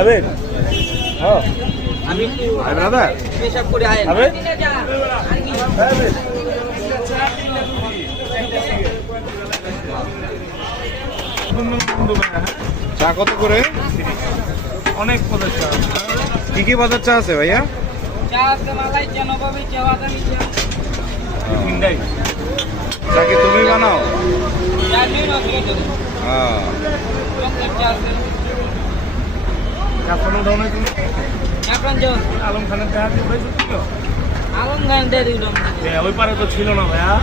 আবেন হ্যাঁ আমি ব্রাদার পেশাব করে আয় আবেন চা কত করে? অনেক পদের চা কি কি পদের চা আছে ভাইয়া? চা আছে, মালাই চা, নবাবী চা, বাদামি চা। তিনটাই চা কি তুমি বানাও? চা নিয়ে না দিয়ে দেবো। হ্যাঁ। চকলেট চা আছে। কাপড় উঠানো তুমি এখন যাও। আলম খানের দেখা কি হয়েছে ছিল আলম গান দিয়ে দিলাম। ওই পারে তো ছিল না ভাইয়া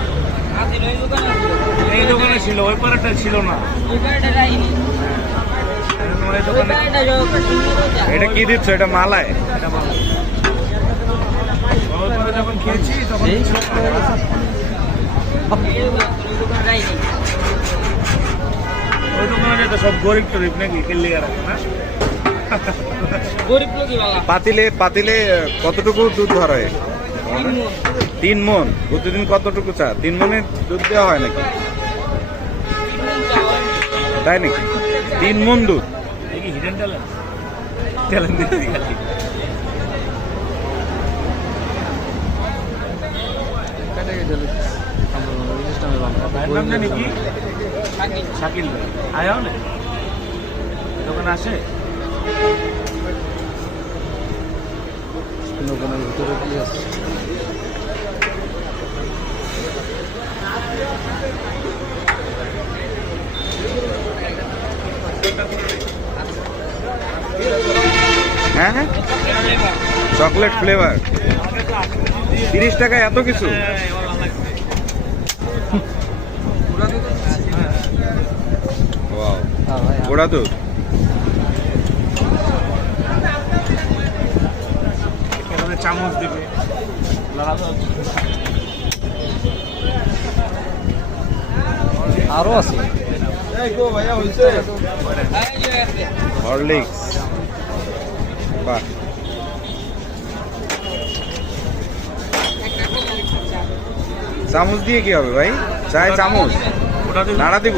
আসি নই দোকান আছে। এই দোকানে ছিল ওই পারেটা ছিল না ওই গাড়িটা রাইনি। তোমার এই ওই দোকানে গাড়িটা যাও, সুন্দর চা। এটা কি দিচ্ছ? এটা মালাই? এটা ভালো ওই পারে যখন খেয়েছি তখন ছিল না। এই দোকান রাইনি। ওই দোকানে যেতে সব গরিব টরিব নাকি কেল্লি রাখে না গরিব লোকই বাবা। পাতিলে পাতিলে কতটুকু দুধ ধরে? 3 মণ। প্রতিদিন কতটুকু চা? 3 মণের দুধ দেওয়া হয় নাকি? তাই নাকি? 3 মণ দুধ? দেখি হিডেন ট্যালেন্ট ট্যালেন্ট দিয়ে খালি ভাইয়ের নাম জানি কি শাকিল ভাই আয়াও না দোকানে আসে হ্যাঁ হ্যাঁ, চকলেট ফ্লেভার। 30 টাকায় এত কিছু? ওয়াও, গোড়া দুধ। চামচ দেবে আরো আছে। হরলিক্স। বাহ, চামচ দিয়ে কি হবে ভাই? চায় চামচ ওটা দেবে নাড়া দিব?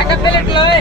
একটা প্লেট লয়।